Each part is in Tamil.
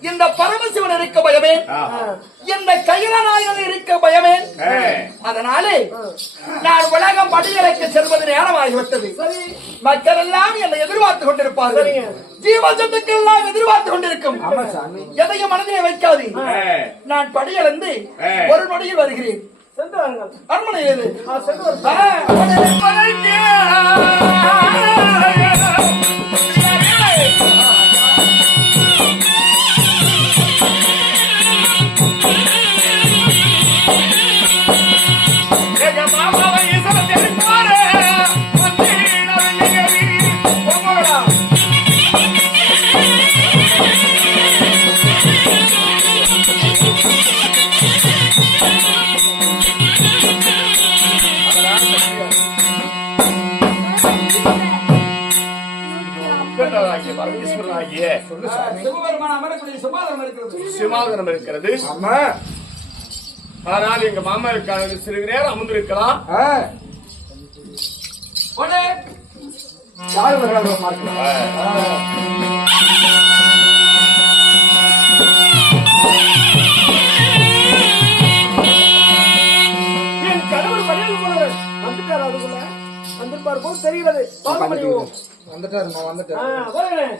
இந்த பரமசிவன் இருக்க பயமே. இந்த கைலநாயகன் இருக்க பயமே. அதனாலே நான் உலகம் படியலைக்கு செல்வது நேரமாகிவிட்டது. மக்களெல்லாம் என்னை எதிர்பார்த்து கொண்டிருப்பார்கள். ஜீவசத்துக்கு எல்லாம் எதிர்பார்த்து கொண்டிருக்கும். எதையும் மனதிலே வைக்காது. நான் படியிலிருந்து. ஒரு நொடியில் வருகிறேன். சென்று வாருங்கள். அரண்மனை ஏது இருக்கிறது சிமாதனம் இருக்கிறது. ஆனால் எங்க மாமா இருக்காங்க சிறிது நேரம் அமர்ந்திருக்கலாம் உடனே என் கணவர் பணியில் போனவர் வந்துட்டார் அதுக்குள்ள? வந்திருப்பார் போல் தெரிகிறது பார்க்க முடியும்? வந்துட்டாருமா வந்துட்டாரு.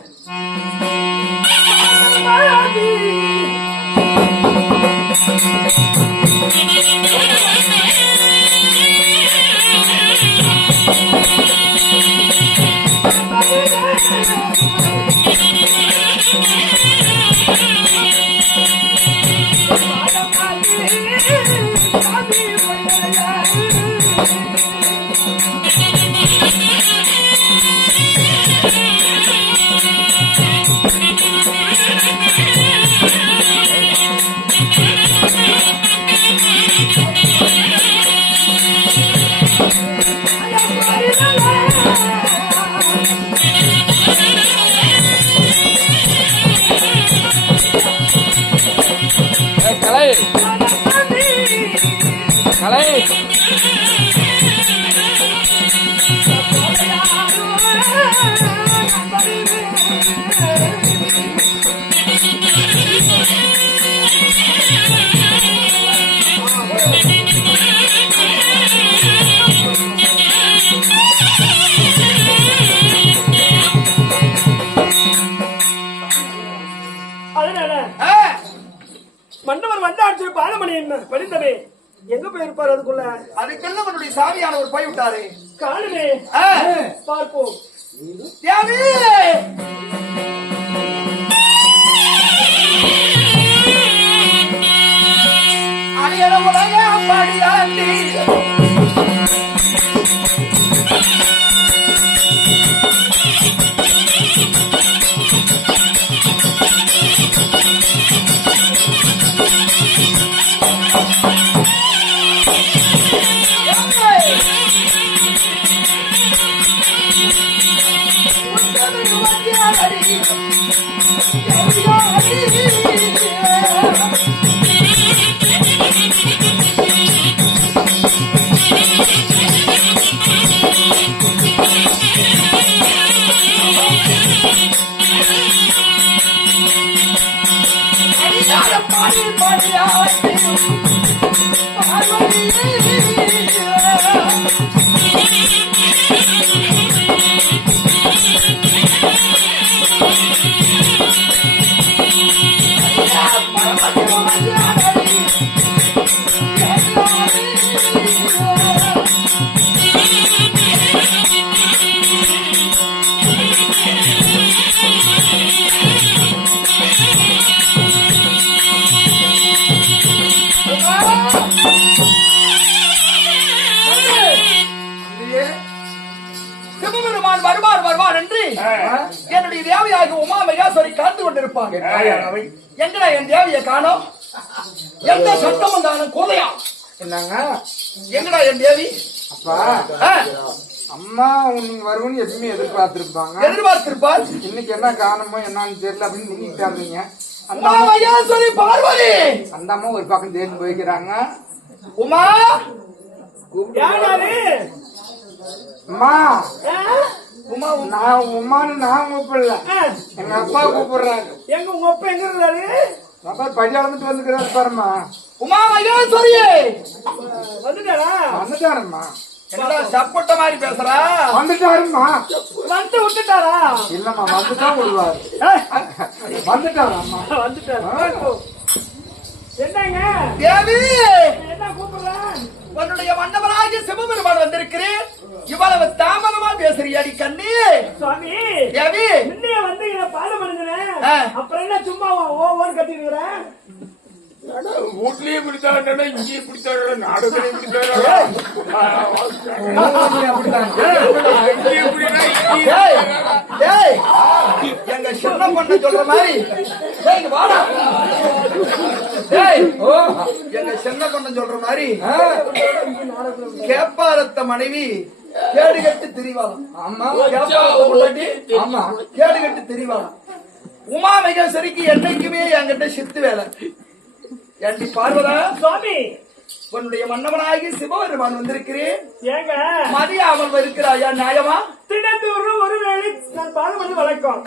அதுக்குள்ள அதுக்கெல்லாம் அவனுடைய சாமியானவர் போய்விட்டாரு. காணுமே ஆ, பார்ப்போம். தேவி அணியன உலக படியாண்டி காத்து கொண்டிருப்பாங்க எங்கடா என் தேவியை காணோம்? எந்த சத்தமும் தானும் கோதையா என்னங்க? எங்கடா என் தேவி? அப்பா அம்மா நீங்க வருவன்னு எப்பவுமே எதிர்பார்த்திருப்பாங்க. எதிர்பார்த்திருப்பார். இன்னைக்கு என்ன காரணமோ என்னன்னு தெரியல அப்படின்னு மகேஸ்வரி பார்வதி! அந்த அம்மா ஒரு பக்கம் தேர்ந்து போய்க்கிறாங்க. உமா! அம்மா? உமா நான் உமான்னு நான் கூப்பிடல. எங்க அப்பா கூப்பிடுறாங்க எங்க உங்க அப்பா எங்க இருந்தாரு அப்பா படி அளந்துட்டு வந்துக்கிறாரு பாருமா உமா மகேஸ்வரியே வந்துட்டாரா? வந்துட்டாருமா என்னடா சப்பட்ட மாதிரி பேசுறா? வந்துட்டாருமா வந்து விட்டுட்டாரா? இல்லம்மா வந்துதான் விடுவாரு. வந்துட்டாராம்மா. வந்துட்டாரு. என்னங்க? தேவி! என்ன கூப்பிடுறேன் உன்னுடைய மன்னவராகிய சிவபெருமான் வந்திருக்கிறேன். இவ்வளவு தாமதமா பேசுறியாடி கண்ணி. சுவாமி தேவி முன்னைய வந்து இதை பாடம் பண்ணுகிறேன். அப்புறம் என்ன சும்மா ஓ ஓன்னு கத்திக்கிறேன் வீட்லயே பிடித்தாங்க இங்கேயே பிடித்தாங்க நாடகத்திலே பிடித்தாங்க எங்க சின்ன பொண்ணு சொல்ற மாதிரி வாடா. ஏய், ஓ, எங்க சின்ன பொண்ணு சொல்ற மாதிரி கேப்பாரத்த மனைவி கேடு கட்டு திரிவாளாம். ஆமா. கேப்பாரத்த முன்னாடி ஆமா கேடு கட்டு திரிவாளாம். உமா மகேஸ்வரிக்கு என்னைக்குமே என்கிட்ட சித்து வேலை. ஏண்டி பார்வதா? சுவாமி. உன்னுடைய மன்னவனாகி சிவபெருமான் வந்திருக்கிறேன். ஏங்க. மதியாமல் இருக்கிறாயா நியாயமா? நான் பாதம் பண்ணி வழக்கம்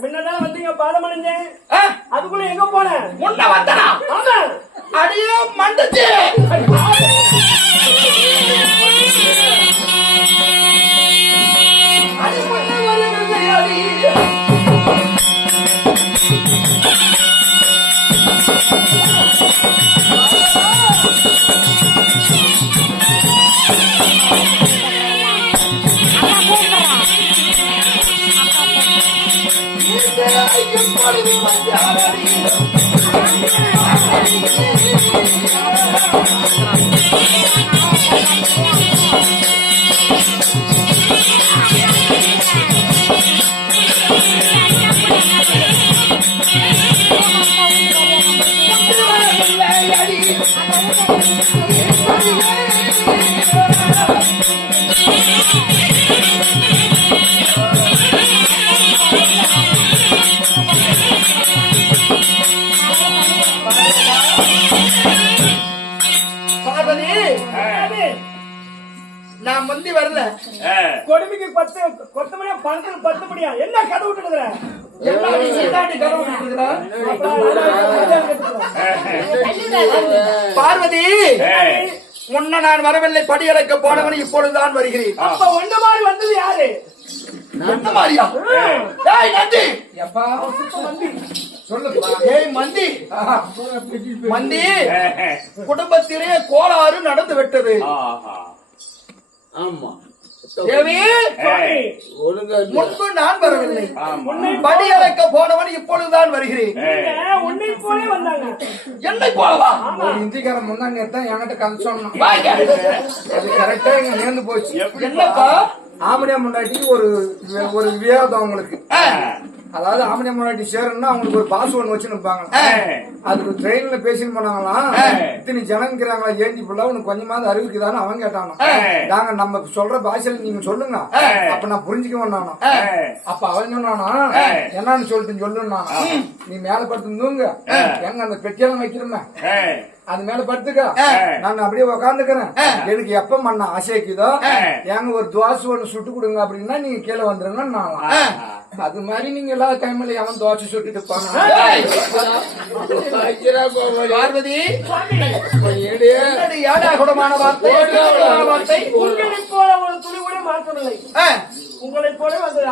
முன்னதான் பாதம் அணிஞ்சேன் ஆ, அதுக்குள்ள எங்க போனேன் முன்ன வந்தனா? ஆமா. அடியே மண்டுச்சு. எப்படி கொடுமைக்கு பத்து கொத்தமணியா பணத்துக்கு பத்து மணியா என்ன கதை விட்டுருக்குறா. பார்வதி முன்ன நான் வரவில்லை படியடைக்க போனவன் இப்பொழுதுதான் வருகிறேன். அப்ப ஒண்ணு மாதிரி வந்தது யாரு? என்ன மாதிரியா? ஏய் நந்தி! எப்பா சொல்லுப்பா. ஏய் மந்தி! மந்தி! குடும்பத்திலே கோளாறு நடந்து விட்டது. சுவாமி, முன்பு நான் வரவில்லை. படியடைக்க போனவன் இப்பொழுதுதான் வருகிறேன். நீங்க உன்னை போலே வந்தாங்க. என்னை போலவா? ஒரு இந்திக்காரன் தான் என்கிட்ட கதை சொன்னான். கரெக்டா இங்க நேர்ந்து போச்சு. என்னப்பா? ஆம்படியா முன்னாடி ஒரு ஒரு விவாதம் அவங்களுக்கு. ஆ, அதாவது ஆம்படியா முன்னாடி சேரணும்னா அவங்களுக்கு ஒரு பாஸ் ஒன்று வச்சு நிற்பாங்க அதுக்கு ட்ரெயின்ல பேசிட்டு போனாங்களாம் இத்தனை ஜனங்கிறாங்களா ஏஞ்சி புள்ள உனக்கு கொஞ்சமாவது அறிவிக்குதான்னு அவன் கேட்டானோ நாங்க நம்ம சொல்ற பாஷையில நீங்க சொல்லுங்க. அப்ப நான் புரிஞ்சுக்க வேணானோ அப்ப அவன் சொன்னானா என்னன்னு சொல்லிட்டு சொல்லுன்னா நீ மேல படுத்து தூங்க. எங்க அந்த பெட்டியெல்லாம் வைக்கிறோமே. அது மேல படுத்துக்க. நான் அப்படியே உக்காந்துக்கிறேன். எனக்கு எப்ப மண்ண அசைக்குதோ எங்க ஒரு தோசை ஒண்ணு சுட்டு கொடுங்க அப்படின்னா நீங்க கீழே வந்துருங்க நான் அது மாதிரி நீங்க எல்லா டைம்ல அவன் தோசை சுட்டுட்டு போனா. ஏய், பார்வதி! என்னடி ஏடா குடமான வார்த்தை. போல ஒரு துளி கூட மாற்றமில்லை ஆ, உங்களை போல வந்தது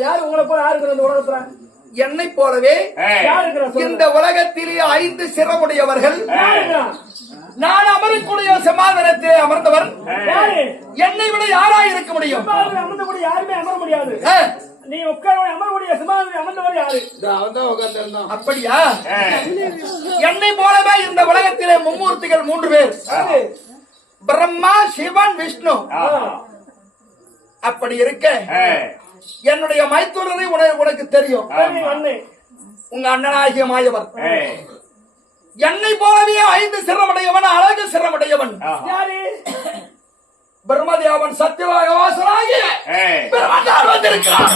யாரு உங்களை போல யாரு இருக்கிற இந்த உலகத்துல. என்னை போலவே. இந்த உலகத்திலே ஐந்து சிறமுடையவர்கள்? நான் அமரக்கூடிய சமாதானத்திலே அமர்ந்தவர். யாரு? என்னை விட யாரா இருக்க முடியும்? யாருமே அமர முடியாது. நீ உட்கார அமரக்கூடிய சிம்மாசனத்தில் அமர்ந்தவர் யாரு? அப்படியா? என்னை போலவே இந்த உலகத்திலே மும்மூர்த்திகள் மூன்று பேர்? பிரம்மா சிவன் விஷ்ணு. அப்படி இருக்க என்னுடைய மைத்துனரை உனக்கு தெரியும். உங்க அண்ணனாகிய மாயவர். என்னை போலவே ஐந்து சிரமடையவன் அழகு சிரமடையவன். யாரு பிரம்மதேவன் சத்தியவாக வாசனாகிய பிரம்மதார் வந்திருக்கிறார்.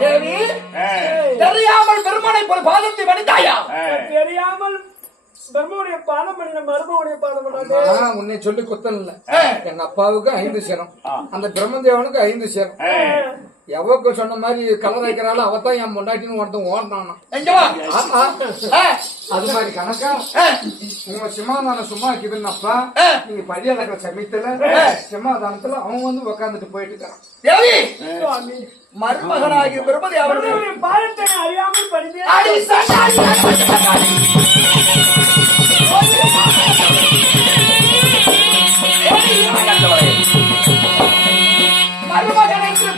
தேவி தெரியாமல் பெருமனை போல் பாதத்தை மனிதாயா தெரியாமல் பிரம்மனுடைய பாதம் பண்ண மருமனுடைய பாதம் உன்னை சொல்லி இல்ல. எங்க அப்பாவுக்கு ஐந்து சிரம். அந்த பிரம்மதேவனுக்கு ஐந்து சிரம். எவ்வளவு சொன்ன மாதிரி கலர் வைக்கிறாள் அவத்தான் என் பொண்டாட்டின்னு ஒருத்தன் ஓடினானா எங்க வா? ஆமா ஆ, அது மாதிரி கணக்கா? உங்க சிம்மாதானம் சும்மா இருக்குதுன்னப்பா? நீங்க படி அளக்கிற சமயத்துல சிம்மாதானத்துல அவன் வந்து உக்காந்துட்டு போயிட்டு இருக்கான். தேவி சுவாமி மருமகனாகிய பிரபதி அவருடைய பாதத்தை அறியாமல் படித்தேன்.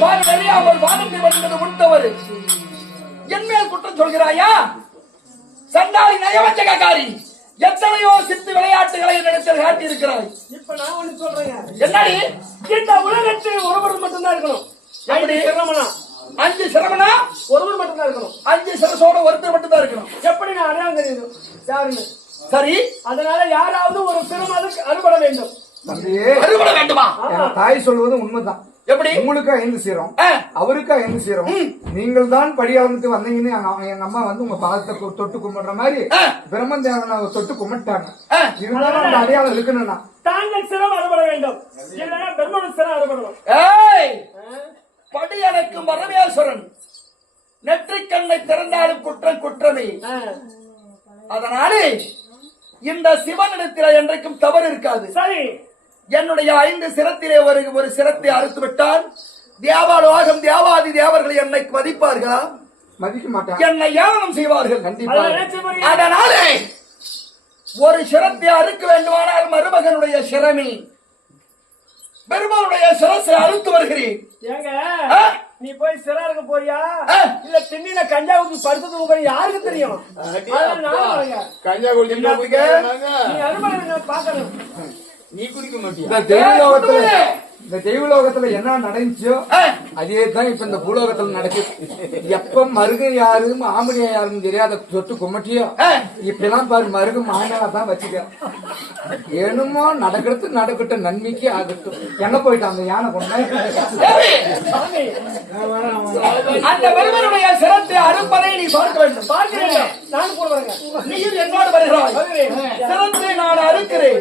பார் வெளியாமல் வானத்தை வந்தது என் மேல் குற்றம் சொல்கிறாயா? சண்டாளி நயவஞ்சகாரி எத்தனையோ சித்து விளையாட்டுகளை நடத்தல் காட்டி இருக்கிறாய் இப்ப நான் ஒண்ணு சொல்றேங்க. என்னடி? இந்த உலகத்தில் ஒருவர் மட்டும்தான் இருக்கணும். எப்படி? சிரமனா அஞ்சு சிரமனா ஒருவர் மட்டும்தான் இருக்கணும். அஞ்சு சிரசோட ஒருத்தர் மட்டும்தான் இருக்கணும். எப்படி நான் அடையாளம் தெரியுது? யாருன்னு? சரி. அதனால யாராவது ஒரு சிரம் அதுக்கு அறுபட வேண்டும். அறுபட வேண்டுமா? தாய் சொல்வது உண்மைதான். எப்படி? உங்களுக்கு ஐந்து சீரம். அவருக்கு ஐந்து சீரம்? நீங்கள் தான் படி அளந்துட்டு வந்தீங்கன்னு எங்க அம்மா- வந்து உங்க பாதத்தை தொட்டு கும்பிடுற மாதிரி ஆ. பிரம்மதேவனை தொட்டு கும்பிட்டாங்க. இருந்தாலும் அந்த அடையாளம் இருக்கணும்னா தாங்கள் சிரம் அறுபட வேண்டும். இல்லைன்னா பெருமனும் சிரம் அறுபடணும் ஏய்! படி அணைக்கும் பரமேஸ்வரன் நெற்றிக்கண்ணை திறந்தாலும் குற்றம் குற்றமே. அதனாலே இந்த சிவனிடத்தில் என்றைக்கும் தவறு இருக்காது. சரி. என்னுடைய ஐந்து சிரத்திலே ஒரு ஒரு சிரத்தை அறுத்து விட்டால் தேவாலோகம் தேவாதி தேவர்கள் என்னை மதிப்பார்களா? மதிக்க மாட்டாங்க என்னை ஏளனம் செய்வார்கள். கண்டிப்பா அதை நினைச்சு பாருங்க. அதனாலே ஒரு சிரத்தை அறுக்க வேண்டுமானால் மருமகனுடைய சிரமி பெருமானுடைய சிரசை அறுத்து வருகிறேன்? நீ போய் சிரம் இருக்க போறியா. இல்ல திண்ணில கஞ்சா ஊத்தி படுத்தது உங்களுக்கு யாருக்கு தெரியும். கஞ்சா குடிச்சு நீ அறுபடை பாக்கணும் நீ குடிக்க மாட்டியா இந்த தெய்வலோகத்துல கும்பிடு. இந்த தெய்வலோகத்துல என்ன நடந்துச்சோ. அதே தான் இப்ப இந்த பூலோகத்துல நடக்குது. எப்ப மருக யாரு மாமனியா யாருன்னு தெரியாத சொட்டு கும்மட்டியோ ஆ. இப்பெல்லாம் பாரு மருகு மாமியாரா தான் வச்சுக்க. என்னமோ நடக்கிறது நடக்கட்டும் நன்மைக்கு ஆகட்டும். எங்க போயிட்டான் அந்த யானை கொண்டு அந்த பெருமனுடைய சிரத்தை அறுப்பதை நீ பார்க்க வேண்டும். பார்க்கிறேன். நான் கூட வரேங்க. நீயும் என்னோடு வருகிறாய். வருகிறேன். சிரத்தை நான் அறுக்கிறேன்.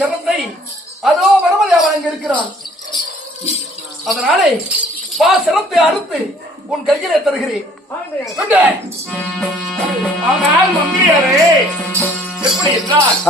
சிறந்தை. அதோ அவன் அங்கு இருக்கிறான். அதனாலே பா சிரத்தை அறுத்து உன் கையிலே தருகிறேன். ஆனால் மந்திரியாரே எப்படி என்றால்